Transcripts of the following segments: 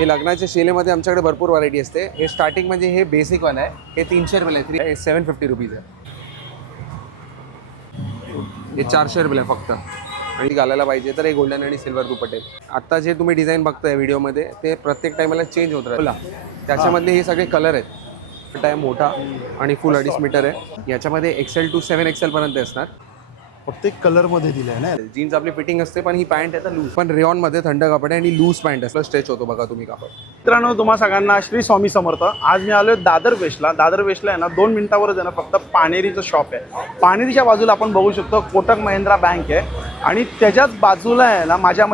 हे लग्नाच्या शेलेमध्ये आमच्याकडे भरपूर व्हरायटी असते। हे स्टार्टिंग म्हणजे हे बेसिक वाला आहे, हे 300 रुपये आहे, 750 रुपीज आहे। हे 400 रुपये फक्त। आणि घालायला पाहिजे तर हे गोल्डन आणि सिल्वर दुपट्टे। आता जे तुम्ही डिझाईन बघताय व्हिडिओमध्ये ते प्रत्येक टाइमला चेंज होत राहतं। त्याच्यामध्ये हे सगळे कलर आहेत। टाइम मोठा आणि फुल 2.5 मीटर आहे। याच्यामध्ये XL to 7XL पर्यंत असणार। प्रत्येक कलर मध्ये दिले आहे ना। जीन्स आपली फिटिंग असते, पण ही पॅन्ट आहे तर लूज, पण रेऑन मध्ये थंड कापड आहे आणि लूज पॅन्ट असलं स्ट्रेच होतो बघा तुम्ही कापड। मित्रांनो, तुम्हा सगळ्यांना श्री स्वामी समर्थ। आज मी आलोय दादर वेस्टला। दादर वेस्टला आहे ना 2 मिनिटावरच आहे ना फक्त पाणेरीचं शॉप आहे। पाणेरीच्या बाजूला आपण बघू शकतो कोटक महिंद्रा बँक आहे आणि त्याच्याच बाजूला आहे ना माझ्या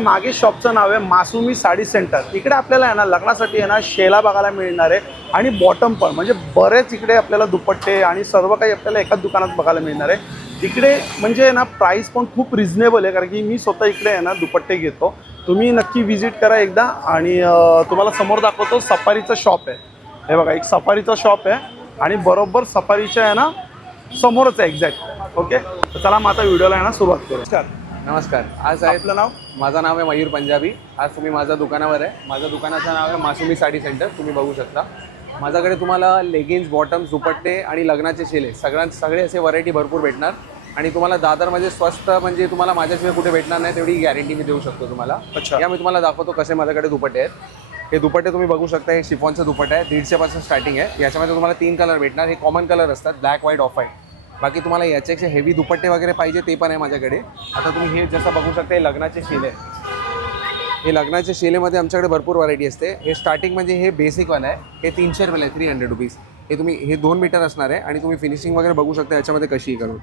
मागे शॉपचं नाव आहे मासुमी साडी सेंटर। इकडे आपल्याला आहे ना लग्नासाठी आहे ना शेला बघायला मिळणार आहे आणि बॉटम पण, म्हणजे बरेच इकडे आपल्याला दुपट्टे आणि सर्व काही आपल्याला एकाच दुकानात बघायला मिळणार आहे। इकडे म्हणजे ना प्राइस पण खूप रिझनेबल आहे, कारण की मी स्वतः इकडे आहे ना दुपट्टे घेतो। तुम्ही नक्की विजिट करा एकदा। आणि तुम्हाला समोर दाखवतो सफारीचं शॉप आहे। हे बघा, एक सफारीचं शॉप आहे आणि बरोबर सफारीच्या आहे ना समोरच आहे एक्झॅक्ट। ओके, तर चला मग आता व्हिडिओला आहे ना सुरुवात करू। नमस्कार। आज आहे आपलं नाव? माझं नाव आहे मयूर पंजाबी। आज तुम्ही माझ्या दुकानावर आहे। माझ्या दुकानाचं नाव आहे मासुमी साडी सेंटर, तुम्ही बघू शकता। माझ्याकडे तुम्हाला लेगिन्स, बॉटम्स, दुपट्टे आणि लग्नाचे शेले सगळे असे व्हरायटी भरपूर भेटणार। आणि तुम्हाला दादरमध्ये स्वस्त म्हणजे तुम्हाला माझ्याशिवाय कुठे भेटणार नाही तेवढी गॅरंटी मी देऊ शकतो तुम्हाला। अच्छा, या मी तुम्हाला दाखवतो कसे माझ्याकडे दुपट्टे आहेत। हे दुपट्टे तुम्ही बघू शकता, हे शिफॉनचं दुपट्टा आहे, 150 पासून स्टार्टिंग आहे। याच्यामध्ये तुम्हाला 3 कलर भेटणार। हे कॉमन कलर असतात, ब्लॅक, व्हाईट, ऑफ व्हाईट। बाकी तुम्हाला याच्यापेक्षा हेवी दुपट्टे वगैरे पाहिजे ते पण आहे माझ्याकडे। आता तुम्ही हे जसं बघू शकता, हे लग्नाचे शेले आहे। हे लग्नाच्या शेलेमध्ये आमच्याकडे भरपूर व्हरायटी असते। हे स्टार्टिंग म्हणजे हे बेसिकवाला आहे, हे 300 रुपये आहे, 300 रुपीज। हे 2 मीटर असणार आहे आणि तुम्ही फिनिशिंग वगैरे बघू शकता याच्यामध्ये कशी करून।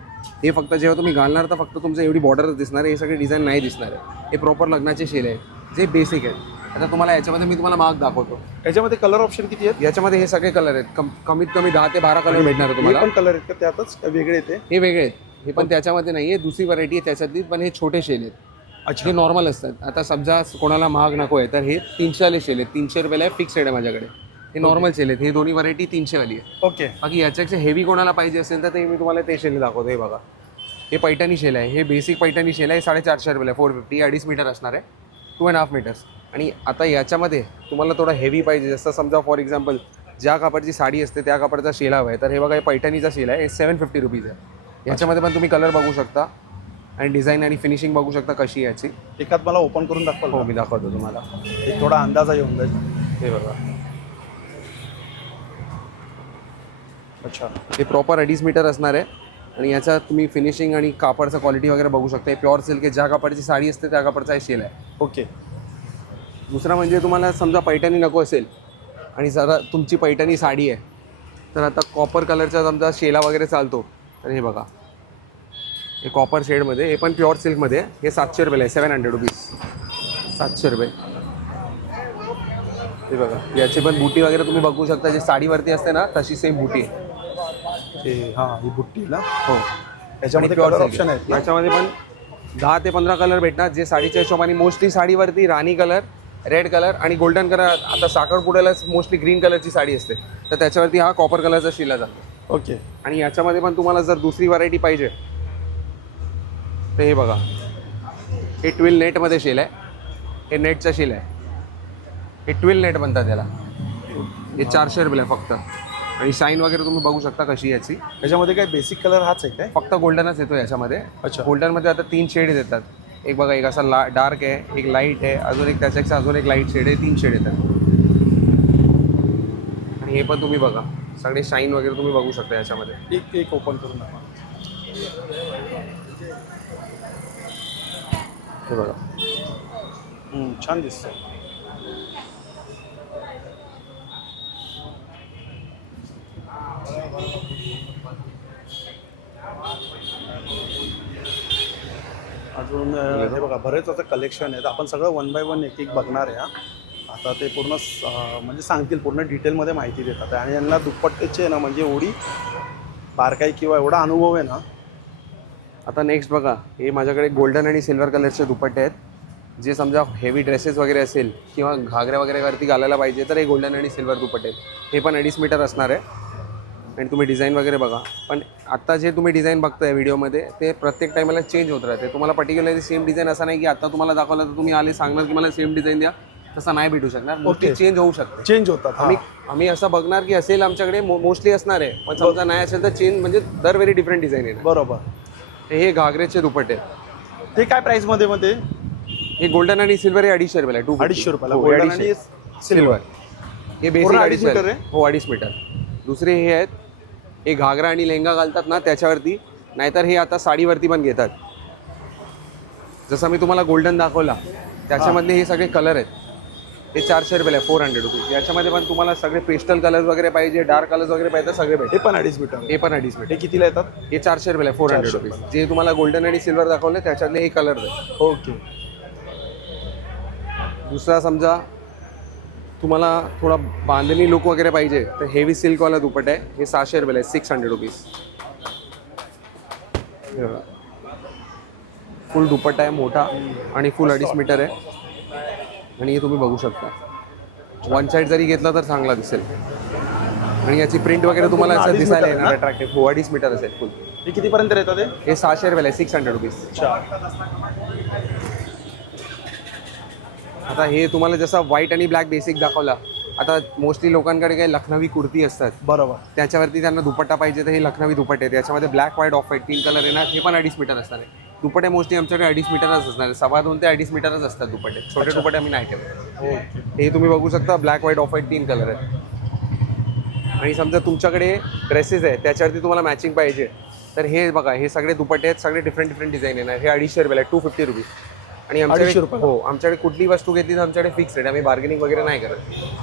हे फक्त जेव्हा तुम्ही घालणार तर फक्त तुमचं एवढी बॉर्डरच दिसणार आहे, हे सगळे डिझाईन नाही दिसणार आहे। हे प्रॉपर लग्नाचे शेले आहे जे बेसिक आहेत। आता तुम्हाला याच्यामध्ये मी तुम्हाला मार्क दाखवतो। याच्यामध्ये कलर ऑप्शन किती आहेत? याच्यामध्ये हे सगळे कलर आहेत, कमीत कमी 10 ते 12 कलर भेटणार आहे तुम्हाला। पण कलर आहेत का त्यातच वेगळे येते? हे वेगळे आहेत, हे पण त्याच्यामध्ये नाही आहे, दुसरी व्हरायटी आहे त्याच्यातली, पण हे छोटे शेले आहेत। अच्छा, हे नॉर्मल असतात। आता समजा कोणाला महाग नको आहे तर हे 300 वाले शेले आहेत, 300 रुपयाला आहे, फिक्स रेट आहे माझ्याकडे। हे नॉर्मल शेले आहेत, हे दोन्ही व्हरायटी 300 वाली आहे। ओके। बाकी याच्यापेक्षा हेवी कोणाला पाहिजे असेल तर ते मी तुम्हाला ते शेले दाखवतो। हे बघा, हे पैठणी शेल आहे, हे बेसिक पैठणी शेल आहे, 450 रुपयाला, 450, 2.5 मीटर असणार आहे, 2.5 मीटर्स। आणि आता याच्यामध्ये तुम्हाला थोडा हेवी पाहिजे, जसं समजा फॉर एक्झाम्पल ज्या कापडची साडी असते त्या कापडचा शेला हवा आहे, तर हे बघा, हे पैठणीचा शेल आहे, हे 750 रुपीज आहे। याच्यामध्ये पण तुम्ही कलर बघू शकता आणि डिझाईन आणि फिनिशिंग बघू शकता कशी आहे याची। एकात मला ओपन करून दाखवाल? हो, मी दाखवतो तुम्हाला, एक थोडा अंदाजा येऊन जाईल। हे बघा, अच्छा, हे प्रॉपर 2.5 मीटर असणार आहे आणि याचा तुम्ही फिनिशिंग आणि कापडचा क्वालिटी वगैरे बघू शकता। हे प्युअर सिल्क आहे, ज्या कापडची साडी असते त्या कापडचा हे शेल आहे। ओके। दुसरा म्हणजे तुम्हाला समजा पैठणी नको असेल आणि जरा तुमची पैठणी साडी आहे तर आता कॉपर कलरचा समजा शेला वगैरे चालतो, तर हे बघा, हे कॉपर शेडमध्ये, हे पण प्युअर सिल्कमध्ये, हे 700 रुपयाला आहे, 700 रुपीज, 700 रुपये। हे बघा, याची पण बुटी वगैरे तुम्ही बघू शकता, जे साडीवरती असते ना तशी सेम बुटी आहे। हां, ही बुट्टी ना? हो, याच्यामध्ये कलर ऑप्शन आहेत? याच्यामध्ये पण 10 ते 15 कलर भेटणार, जे साडीच्या हिशोबाने। मोस्टली साडीवरती राणी कलर, रेड कलर आणि गोल्डन कलर। आता साखरपुड्यालाच मोस्टली ग्रीन कलरची साडी असते, तर त्याच्यावरती हा कॉपर कलरचा शिला जातो। ओके। आणि याच्यामध्ये पण तुम्हाला जर दुसरी व्हरायटी पाहिजे तर हे बघा, हे 12 नेटमध्ये शेल आहे, हे नेटचा शेल आहे, हे 12 नेट म्हणतात त्याला। हे 400 रुपये आहे फक्त। आणि शाईन वगैरे तुम्ही बघू शकता कशी याची। याच्यामध्ये काय बेसिक कलर हाच आहे काय? फक्त गोल्डनच येतो याच्यामध्ये। अच्छा, गोल्डनमध्ये आता 3 शेड येतात। एक बघा, एक असा डार्क आहे, एक लाईट आहे, अजून एक त्याच्यापेक्षा अजून एक लाईट शेड आहे, 3 शेड येतात। आणि हे पण तुम्ही बघा, सगळे शाईन वगैरे तुम्ही बघू शकता याच्यामध्ये। एक ओपन करून दाखवा। हे बघा, छान दिसतं। अजून हे बघा, बरेच आता कलेक्शन आहेत। आपण सगळं 1 बाय 1 एक एक बघणार आहे। आता ते पूर्ण म्हणजे सांगतील, पूर्ण डिटेलमध्ये माहिती देतात आणि यांना दुपट्ट्याचे ना म्हणजे एवढी बारकाई किंवा एवढा अनुभव आहे ना। आता नेक्स्ट बघा, हे माझ्याकडे गोल्डन आणि सिल्वर कलरचे दुपट्टे आहेत, जे समजा हेवी ड्रेसेस वगैरे असेल किंवा घागऱ्या वगैरेवरती घालायला पाहिजे तर हे गोल्डन आणि सिल्वर दुपट्टे आहेत। हे पण 2.5 मीटर असणार आहे आणि तुम्ही डिझाईन वगैरे बघा। पण आता जे तुम्ही डिझाईन बघताय व्हिडिओमध्ये ते प्रत्येक टाईमला चेंज होत राहते। तुम्हाला पर्टिक्युलरली सेम डिझाईन असं नाही की आता तुम्हाला दाखवलं तर तुम्ही आले सांगणार की मला सेम डिझाईन द्या, तसा नाही भेटू शकणार, मोस्टली चेंज होऊ शकते. चेंज होतात. आम्ही असं बघणार की असेल आमच्याकडे, मोस्टली असणार आहे, पण समजा नाही असेल तर चेंज म्हणजे दरवेळी डिफरंट डिझाईन येणार. बरोबर. हे घागरेचे दुपट्टे, ते काय प्राइस मध्ये मध्ये? हे गोल्डन आणि सिल्वर हे 250 रुपयाला, 250 रुपयाला हो, गोल्डन 250. आणि सिल्वर. हे बेसिक पूर्ण 2.5 मीटर आहे? हो, 2.5 मीटर. दुसरे हे आहेत, हे घागरा आणि लेहंगा घालतात ना त्याच्यावरती, नाहीतर हे आता साडीवरती पण घेतात. जसं मी तुम्हाला गोल्डन दाखवला त्याच्यामधले हे सगळे कलर आहेत. हे 400 रुपयाला आहे, 400 रुपीज. याच्यामध्ये पण तुम्हाला सगळे पेस्टल कलर्स वगैरे पाहिजे, डार्क कलर्स वगैरे पाहिजे, सगळे भेटते. हे पण 2.5 मीटर. हे पण 2.5 मीटर. हे कितीला येतात? हे 400 रुपयाला, 400 रुपीज. जे तुम्हाला गोल्डन आणि सिल्वर दाखवले त्याच्यातले हे कलर आहेत. ओके. दुसरा समजा तुम्हाला थोडा बांधणी लुक वगैरे पाहिजे तर हेवी सिल्कवाला दुपट्टा आहे. हे 600 रुपयाला आहे, 600 रुपीज. फुल दुपट्टा आहे मोठा आणि फुल 2.5 मीटर आहे. आणि हे तुम्ही बघू शकता, वन साईड जरी घेतला तर चांगला दिसेल. आणि याची प्रिंट वगैरे तुम्हाला असं दिसायला येणार अट्रॅक्टिव्ह. हो, 2.5 मीटर असेल फुल. हे कितीपर्यंत येतात? हे 600 रुपयाला आहे, 600 रुपीज. आता हे तुम्हाला जसा व्हाईट आणि ब्लॅक बेसिक दाखवला, आता मोस्टली लोकांकडे काही लखनवी कुर्ती असतात, बरोबर, त्याच्यावरती त्यांना दुपट्टा पाहिजे तर हे लखनवी दुपट्टे आहेत. याच्यामध्ये black white off white 3 colour येणार. हे पण 2.5 मीटर असणार आहे. दुपट्टे मोस्टली आमच्याकडे 2.5 मीटरच असणार आहे. 2.25 ते 2.5 मीटरच असतात दुपट्टे. छोटे दुपट्टे आम्ही नाही ठेवत. हे तुम्ही बघू शकता, black white off white 3 colour आहेत. आणि समजा तुमच्याकडे ड्रेसेस आहेत त्याच्यावरती तुम्हाला मॅचिंग पाहिजे तर हे बघा, हे सगळे दुपट्टे आहेत, सगळे डिफरंट डिझाईन येणार. हे 250 रुपयाला, 250 रुपीज. आणि आमच्याकडे हो, आमच्याकडे कुठली वस्तू घेतली तर आमच्याकडे फिक्स रेट, आम्ही बार्गेनिंग वगैरे नाही करत.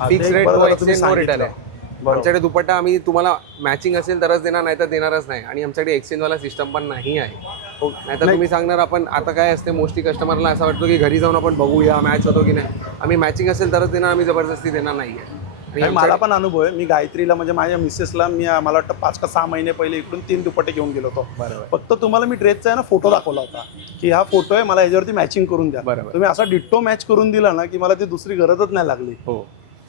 Fix rate, no exchange, no return आहे. आमच्याकडे दुपट्टा आम्ही तुम्हाला मॅचिंग असेल तरच देणार, नाही तर देणारच नाही. आणि आमच्याकडे एक्सचेंजवाला सिस्टम पण नाही आहे. हो, नाही तर तुम्ही सांगणार आपण आता काय असते, मोस्टली कस्टमरला असं वाटतं की घरी जाऊन आपण बघूया मॅच होतो की नाही. आम्ही मॅचिंग असेल तरच देणार, आम्ही जबरदस्ती देणार नाही आहे. आणि मला पण अनुभव आहे. मी गायत्रीला म्हणजे माझ्या मिसेसला मला वाटतं 5 का 6 महिने पहिले इकडून 3 दुपट्टे घेऊन गेलो होतो. बरोबर. फक्त तुम्हाला मी ड्रेसचा आहे ना फोटो दाखवला होता की हा फोटो आहे, मला याच्यावरती मॅचिंग करून द्या. बरोबर. तुम्ही असा डिट्टो मॅच करून दिला ना की मला ती दुसरी गरजच नाही लागली. हो,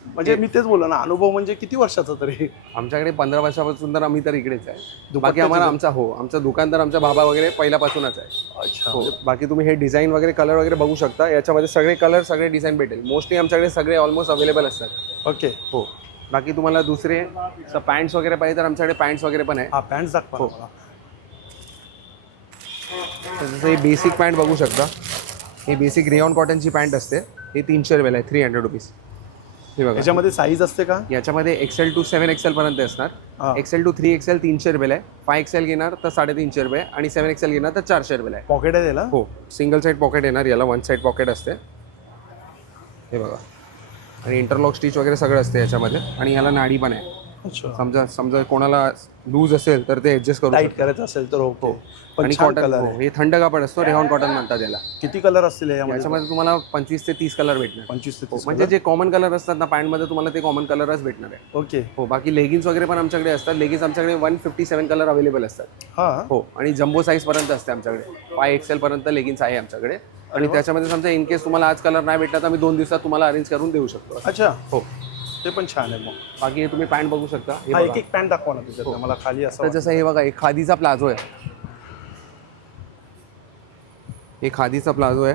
म्हणजे मी तेच बोललो ना, अनुभव म्हणजे किती वर्षाचा तरी. आमच्याकडे 15 वर्षापासून तर आम्ही तर इकडेच आहे. बाकी आम्हाला आमचं दुकान तर आमचा बाबा वगैरे पहिल्यापासूनच आहे. अच्छा. हो, बाकी तुम्ही हे डिझाईन वगैरे कलर वगैरे बघू शकता. याच्यामध्ये सगळे कलर, सगळे डिझाईन भेटेल. मोस्टली आमच्याकडे सगळे ऑलमोस्ट अवेलेबल असतात. ओके. हो, बाकी तुम्हाला दुसरे पॅन्ट्स वगैरे पाहिजे तर आमच्याकडे पॅन्ट्स वगैरे पण आहे. हा, पॅन्ट्स दाखवा. हो, जसं हे बेसिक पॅन्ट बघू शकता. ही बेसिक रेयॉन कॉटनची पॅन्ट असते. हे 300 रुपयाला आहे, 300 रुपीज. हे बघा, याच्यामध्ये साईज असते का? याच्यामध्ये XL to 7XL पर्यंत असणार. XL to 3XL 300 रुपयाला आहे. 5XL घेणार तर 350 रुपये आणि 7XL घेणार तर 400 रुपयाला आहे. पॉकेट आहे त्याला? हो, सिंगल साईड पॉकेट येणार याला, 1 साईड पॉकेट असते. हे बघा, आणि इंटरलॉक स्टिच वगैरे सगळं असते याच्यामध्ये. आणि ह्याला नाडी पण आहे. समजा कोणाला लूज असेल तर ते ऍडजस्ट करू टाईट करायचं असेल तर. हो. आणि कॉटन, हे थंड कापड असतो, रेहॉन कॉटन म्हणतात याला. किती कलर असतील याच्यामध्ये? तुम्हाला 25 ते 30 कलर भेटणार. 25 ते 30 म्हणजे जे कॉमन कलर असतात ना पॅन्टमध्ये, तुम्हाला ते कॉमन कलरच भेटणार आहे. ओके. हो, बाकी लेगिन्स वगैरे पण आमच्याकडे असतात. लेगिन्स आमच्याकडे 157 कलर अवेलेबल असतात. हा. हो, आणि जम्बो साईज पर्यंत असते आमच्याकडे. 5XL पर्यंत लेगिन्स आहे आमच्याकडे. आणि त्याच्यामध्ये समजा इन केस तुम्हाला आज कलर नाही भेटला तर आम्ही 2 दिवसात तुम्हाला अरेंज करून देऊ शकतो. अच्छा. हो, ते पण छान आहे. मग बाकी हे तुम्ही पॅन्ट बघू शकता. एक एक पॅन्ट दाखवा ना तुझ्यात मला खाली. असं जसं हे बघा, एक खादीचा प्लाझो आहे. हे खादीचा प्लाझो आहे.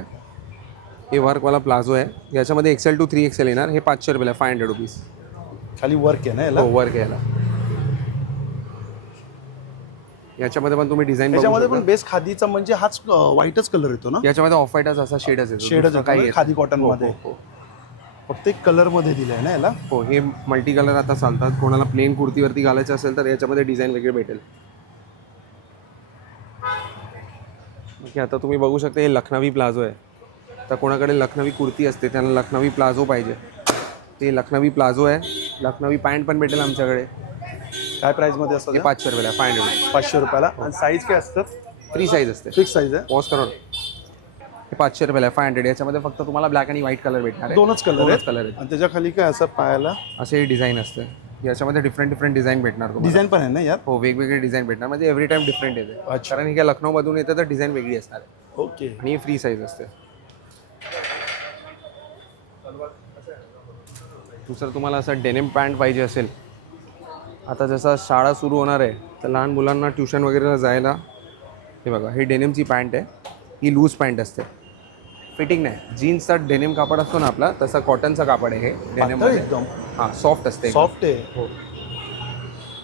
हे वर्कवाला प्लाझो आहे. याच्यामध्ये XL to 3XL येणार. हे 500 रुपयाला, 500 रुपीज. खाली वर्क आहे ना याला? हो, वर्क याला. याच्यामध्ये पण तुम्ही डिझाईन, याच्यामध्ये पण बेस खादीचा म्हणजे हाच व्हाईटच कलर येतो ना? याच्यामध्ये ऑफ व्हाईटच असा शेडच येतो. शेडच काही खादी कॉटन मध्ये. हो, फक्त एक कलर मध्ये दिलाय ना याला? हो, हे मल्टी कलर आता चालतात. कोणाला प्लेन कुर्तीवरती घालायचं असेल तर याच्यामध्ये डिझाईन वेगळे भेटेल. ओके, आता तुम्ही बघू शकता हे लखनवी प्लाझो आहे. तर कोणाकडे लखनवी कुर्ती असते त्यांना लखनवी प्लाझो पाहिजे, ते लखनवी प्लाझो आहे. लखनवी पॅन्ट पण भेटेल आमच्याकडे. काय प्राइस मध्ये असतं? 500 रुपयाला, 500 रुपयाला. आणि साईज काय असतात? 3 साईज असते. फिक्स साईज आहे. पॉज करून हे 500 रुपयाला, 500. याच्यामध्ये फक्त तुम्हाला ब्लॅक आणि व्हाईट कलर भेटणार आहे. दोनच कलर आहेत. आणि त्याच्या खाली काय असं पायाला असे डिझाईन असते. याच्यामध्ये डिफरंट डिझाईन भेटणार तुम्हाला. डिझाईन पण आहे ना यार? हो, वेगवेगळे डिझाईन भेटणार. म्हणजे एव्हरी टाइम डिफरंट येते. कारण हे काय लखनौमधून येतं तर डिझाईन वेगळी असणार आहे. ओके. आणि ही फ्री साईज असते. दुसरं तुम्हाला असं डेनिम पॅन्ट पाहिजे असेल, आता जसं शाळा सुरू होणार आहे तर लहान मुलांना ट्युशन वगैरे जायला, हे बघा, ही डेनिमची पॅन्ट आहे. ही लूज पॅन्ट असते. फिटिंग नाही. जीन्सचा डेनिम कापड असतो ना आपला, तसा कॉटनचा कापड आहे हे डेनिम पातळ एकदम हां, सॉफ्ट असते सॉफ्ट आहे. हो.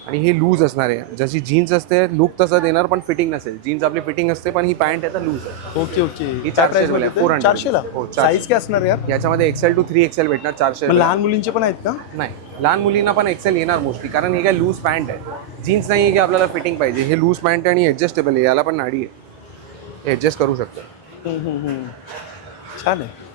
आणि हे लूज असणार आहे. जशी जीन्स असते लुक तसं देणार, पण फिटिंग नसेल. जीन्स आपली फिटिंग असते, पण ही पॅन्ट आहे तर लूज आहे. Okay okay. ही काय 400 प्राइस रुपयाला मध्ये? 400. 400ला. हो, 400. साईज काय असणार यार? याच्यामध्ये XL to 3XL भेटणार 400 मग रुपयाला. लहान मुलींचे पण आहेत का? नाही, लहान मुलींना पण XL येणार मोस्टली, कारण हे काय लूज पॅन्ट आहे. जीन्स नाही आहे की आपल्याला फिटिंग पाहिजे. हे लूज पॅन्ट आहे आणि ॲडजस्टेबल आहे. याला पण नाडी आहे, ॲडजस्ट करू शकतो. छान आहे.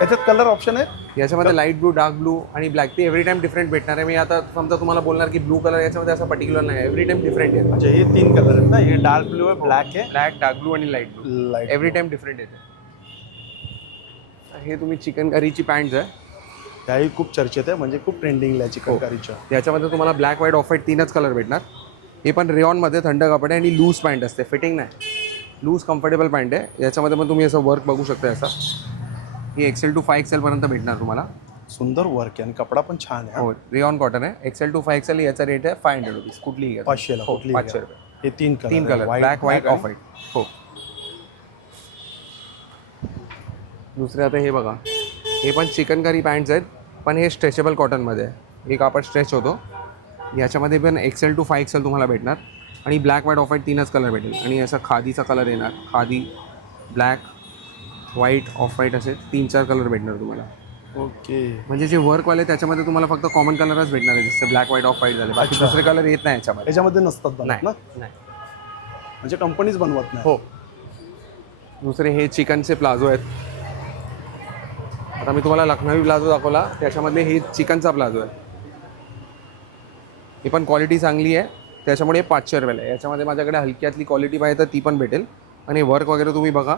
याच्यात कलर ऑप्शन आहे? याच्यामध्ये लाईट ब्लू, डार्क ब्लू आणि ब्लॅक. ते एव्हरी टाइम डिफरंट भेटणार आहे. मी आता समजा तुम्हाला बोलणार की ब्लू कलर याच्यामध्ये असं पर्टिक्युलर नाही, एव्हरी टाइम डिफरंट आहे. म्हणजे हे 3 कलर आहेत ना? हे डार्क ब्लू आहे, ब्लॅक आहे, ब्लॅक, डार्क ब्लू आणि light blue. Light. Every time different येते. हे तुम्ही चिकन करीची पॅन्ट आहे. त्याही खूप चर्चेत आहे, म्हणजे खूप ट्रेंडिंगला आहे चिकनकारीच्या. याच्यामध्ये तुम्हाला ब्लॅक, व्हाईट, ऑफ व्हाईट 3च कलर भेटणार. हे पण रेऑनमध्ये थंड कपडे आणि लूज पॅन्ट असते, फिटिंग नाही. लूज कम्फर्टेबल पॅन्ट आहे. याच्यामध्ये पण तुम्ही असं वर्क बघू शकता. असं ही XL to 5XL पर्यंत भेटणार तुम्हाला. सुंदर वर्क आहे आणि कपडा पण छान आहे. हो, रेऑन कॉटन आहे. XL to 5XL याचा रेट आहे 500 रुपीज. कुठलीही घ्या. 500ला हो, कुठली? 500 रुपये. हे 3 colour, black, white, off white. हो. दुसरे आता हे बघा, हे पण चिकनकारी पॅन्ट्स आहेत, पण हे स्ट्रेचेबल कॉटनमध्ये आहे. हे कापड स्ट्रेच होतो. याच्यामध्ये पण XL to 5XL तुम्हाला भेटणार आणि ब्लॅक, व्हाईट, ऑफ व्हाईट 3च कलर भेटेल. आणि असा खादीचा कलर येणार. Khadi, black, white, off white असे 3-4 कलर भेटणार तुम्हाला. ओके. म्हणजे जे वर्कवाले त्याच्यामध्ये तुम्हाला फक्त कॉमन कलरच भेटणार आहे, जसं ब्लॅक, व्हाईट, ऑफ व्हाईट झाले. बाकी अच्छा. दुसरे कलर येत नाही याच्यामध्ये. याच्यामध्ये नसतात बनवत नाही ना? नाही. म्हणजे कंपनीज बनवत नाही. हो. दुसरे हे चिकनचे प्लाझो आहेत. आता मी तुम्हाला लखनवी प्लाझो दाखवला, त्याच्यामधले हे चिकनचा प्लाझो आहे. ही पण क्वालिटी चांगली आहे, त्याच्यामुळे 500 रुपयाला आहे. याच्यामध्ये माझ्याकडे हलक्यातली क्वालिटी पाहिजे तर ती पण भेटेल. आणि वर्क वगैरे तुम्ही बघा,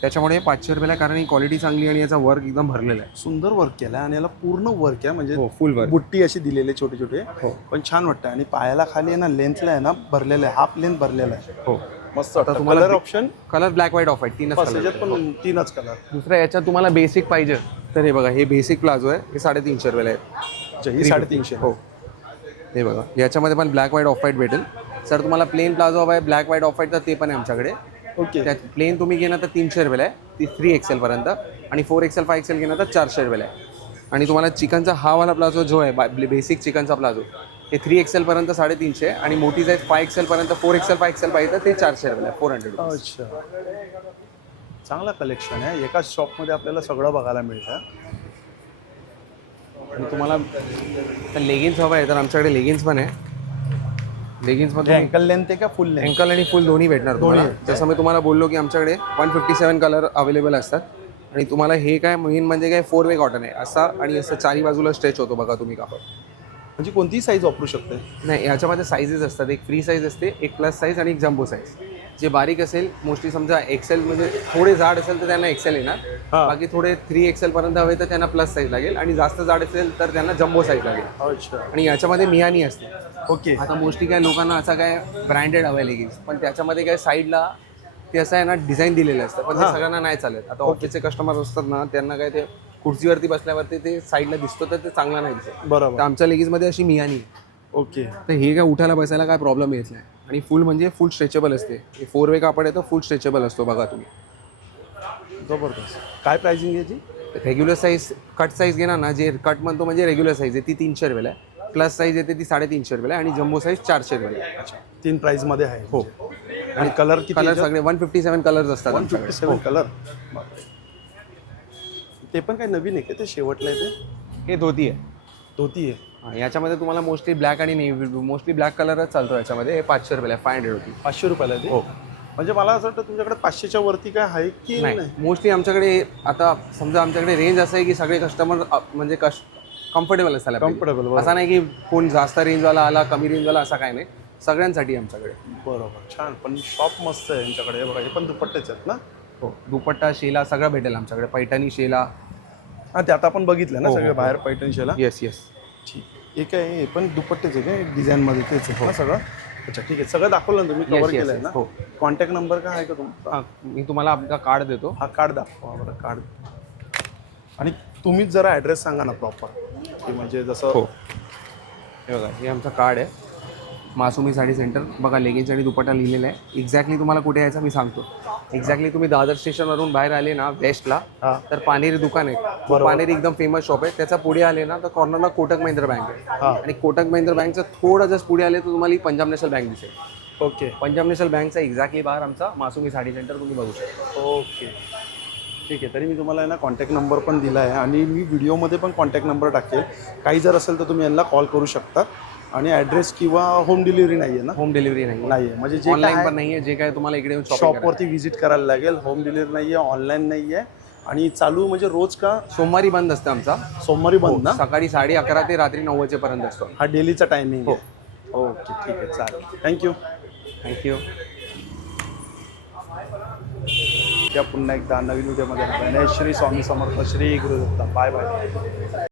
त्याच्यामुळे 500 रुपयाला, कारण ही क्वालिटी चांगली आणि याचा वर्क एकदम भरलेला आहे. सुंदर वर्क केलं आहे आणि याला पूर्ण वर्क आहे, म्हणजे हो, फुल वर्क. बुट्टी अशी दिलेली आहे छोटे छोटे. हो. पण छान वाटतं. आणि पायाला खाली आहे ना, लेंथला आहे ना भरलेलं आहे, हाफ लेंथ भरलेला आहे. हो, मस्त. आता तुम्हाला colour option colour black, white, off white 3च त्याच्यात कलर. पण 3च कलर. दुसऱ्या याच्यात तुम्हाला बेसिक पाहिजे तर हे बघा, हे बेसिक प्लाझो आहे. हे 350 रुपयाला आहे. ही 350. हो, हे बघा, याच्यामध्ये पण ब्लॅक, व्हाईट, ऑफ व्हाईट भेटेल. सर तुम्हाला प्लेन प्लाझो हवा आहे ब्लॅक, व्हाईट, ऑफ व्हाईट, तर ते पण आहे आमच्याकडे. ओके. त्यात प्लेन तुम्ही घेणार तर 300 रुपयाला आहे, ती 3XL पर्यंत. आणि 4XL, 5XL घेणार तर 400 रुपयाला आहे. आणि तुम्हाला चिकनचा हा वाला प्लाझो जो आहे बेसिक चिकनचा प्लाझो, हे 3XL पर्यंत 350 आहे. आणि मोठी साईज 5XL पर्यंत 4XL, 5XL पाहिजे तर ते 400 रुपयाला आहे, 400 रुपये. अच्छा, चांगला कलेक्शन आहे. एकाच शॉपमध्ये आपल्याला सगळं बघायला मिळतं. आणि तुम्हाला लेगिन्स हवं आहे तर आमच्याकडे लेगिन्स पण आहे. लेगिन्समध्ये अँकल लेंथ आहे का फुल लेंथ? अँकल आणि फुल दोन्ही भेटणार तुम्हाला. जसं मी तुम्हाला बोललो की आमच्याकडे 157 कलर अवेलेबल असतात. आणि तुम्हाला हे काय मेन म्हणजे काय 4 वे कॉटन आहे असा, आणि असं चारी बाजूला स्ट्रेच होतो बघा तुम्ही कापड. म्हणजे कोणतीही साईज वापरू शकते? नाही, याच्यामध्ये साईजेस असतात. एक फ्री साईज असते, एक प्लस साईज आणि एक जम्बो साईज. जे बारीक असेल मोस्टली समजा XL, म्हणजे थोडे जाड असेल तर त्यांना XL येणार. बाकी थोडे 3XL पर्यंत हवे तर त्यांना प्लस साईज लागेल. आणि जास्त जाड असेल तर त्यांना जम्बो साईज लागेल. अच्छा. आणि याच्यामध्ये मियानी असते. ओके. आता मोस्टली काय लोकांना असं काय ब्रँडेड हवं लेगिन्स, पण त्याच्यामध्ये काय साईडला ते असं आहे ना डिझाईन दिलेलं असतं, पण ते सगळ्यांना नाही चालत. आता ऑफिसचे कस्टमर असतात ना, त्यांना काय ते खुर्चीवरती बसल्यावरती ते साईडला दिसतो तर ते चांगलं नाही दिसत. बरोबर. तर आमच्या लेगिन्समध्ये अशी मियानी. ओके. तर हे काय उठायला बसायला काय प्रॉब्लेम येत नाही. आणि फुल म्हणजे फुल स्ट्रेचेबल असते. हे 4 वे कापड आहे तर फुल स्ट्रेचेबल असतो बघा तुम्ही. जबरदस्त. काय प्राइसिंग आहे याची? रेग्युलर साईज कट साईज घेणार ना, जे कट म्हणतो म्हणजे रेग्युलर साईज आहे ती 300 रुपयाला आहे. प्लस साईज येते ती 350 रुपयाला आहे. आणि जम्बो साईज 400 रुपयाला आहे. अच्छा, 3 प्राइसमध्ये आहे. हो. आणि कलर किती? कलर सगळे 157 कलर्स असतात. 157 कलर. ते पण काय नवीन आहे का? ते शेवटला आहे ते? हे धोती आहे. धोती आहे. याच्यामध्ये तुम्हाला मोस्टली ब्लॅक आणि नेव्ही, मोस्टली ब्लॅक कलरच चालतो याच्यामध्ये. हे 500 रुपयाला आहे. 500 होती. 500 रुपयाला आहे ते? हो. म्हणजे मला असं वाटतं तुमच्याकडे 500च्या वरती काय आहे की नाही, मोस्टली आमच्याकडे आता समजा आमच्याकडे रेंज असं आहे की सगळे कस्टमर म्हणजे कम्फर्टेबल असायला पाहिजे. कम्फर्टेबल. असं नाही की कोण जास्त रेंजवाला आला कमी रेंजवाला असा काय नाही, सगळ्यांसाठी आमच्याकडे. बरोबर. छान. पण शॉप मस्त आहे यांच्याकडे. बघा, हे पण दुपट्टेच आहेत ना? हो, दुपट्टा, शेला सगळं भेटेल आमच्याकडे. पैठणी, शेला. हां, ते आता आपण बघितलं ना हो, सगळे हो. बाहेर पैठण शेला. Yes yes. ठीक. हे काय हे पण दुपट्टेच आहे का डिझाईनमध्ये? तेच आहे ना सगळं? अच्छा, ठीक आहे. सगळं दाखवलं ना तुम्ही, कव्हर केलं आहे ना? हो. कॉन्टॅक्ट नंबर काय आहे का तुमचा? मी तुम्हाला आपला कार्ड देतो. हा कार्ड दाखवा बरं. कार्ड. आणि तुम्हीच जरा ॲड्रेस सांगा ना प्रॉपर, की म्हणजे जसं. हो, हे बघा, हे आमचं कार्ड आहे. मासुमी साडी सेंटर बघा, लेगिन्स आणि दुपट्टा लिहिलेला आहे. एक्झॅक्टली तुम्हाला कुठे यायचं मी सांगतो. एक्झॅक्टली तुम्ही दादर स्टेशनवरून बाहेर आले ना वेस्टला, हां तर पानेरी दुकान आहे. पानेरी एकदम फेमस शॉप आहे. त्याचा पुढे आले ना तर कॉर्नरला कोटक महिंद्रा बँक आहे. हां आणि कोटक महिंद्रा बँकचं थोडं जस्ट पुढे आले तर तुम्हाला ही पंजाब नॅशनल बँक दिसेल. ओके पंजाब नॅशनल बँकचा एक्झॅक्टली बाहेर आमचा मासुमी साडी सेंटर तुम्ही बघू शकता. ओके ठीक आहे. तरी मी तुम्हाला आहे ना कॉन्टॅक्ट नंबर पण दिला आहे आणि मी व्हिडिओमध्ये पण कॉन्टॅक्ट नंबर टाकेल. काही जर असेल तर तुम्ही यांना कॉल करू शकता. आणि ॲड्रेस किंवा होम डिलिव्हरी नाही आहे ना? होम डिलिव्हरी नाही नाही आहे, म्हणजे जे ऑनलाईन पण नाही आहे. जे काय तुम्हाला इकडे येऊन शॉपवरती व्हिजिट करायला लागेल. होम डिलिव्हरी नाही आहे, ऑनलाईन नाही आहे. आणि चालू म्हणजे रोज का सोमवारी बंद असतं आमचा. सोमवारी बंद ना? सकाळी 11:30 ते रात्री 9 वाजेपर्यंत असतो. हा डेलीचा टायमिंग आहे. ओके ठीक आहे चालेल. थँक्यू. थँक्यू. त्या पुन्हा एकदा नवीन व्हिडिओमध्ये श्री स्वामी समर्थ, श्री गुरुदत्ता. Bye bye.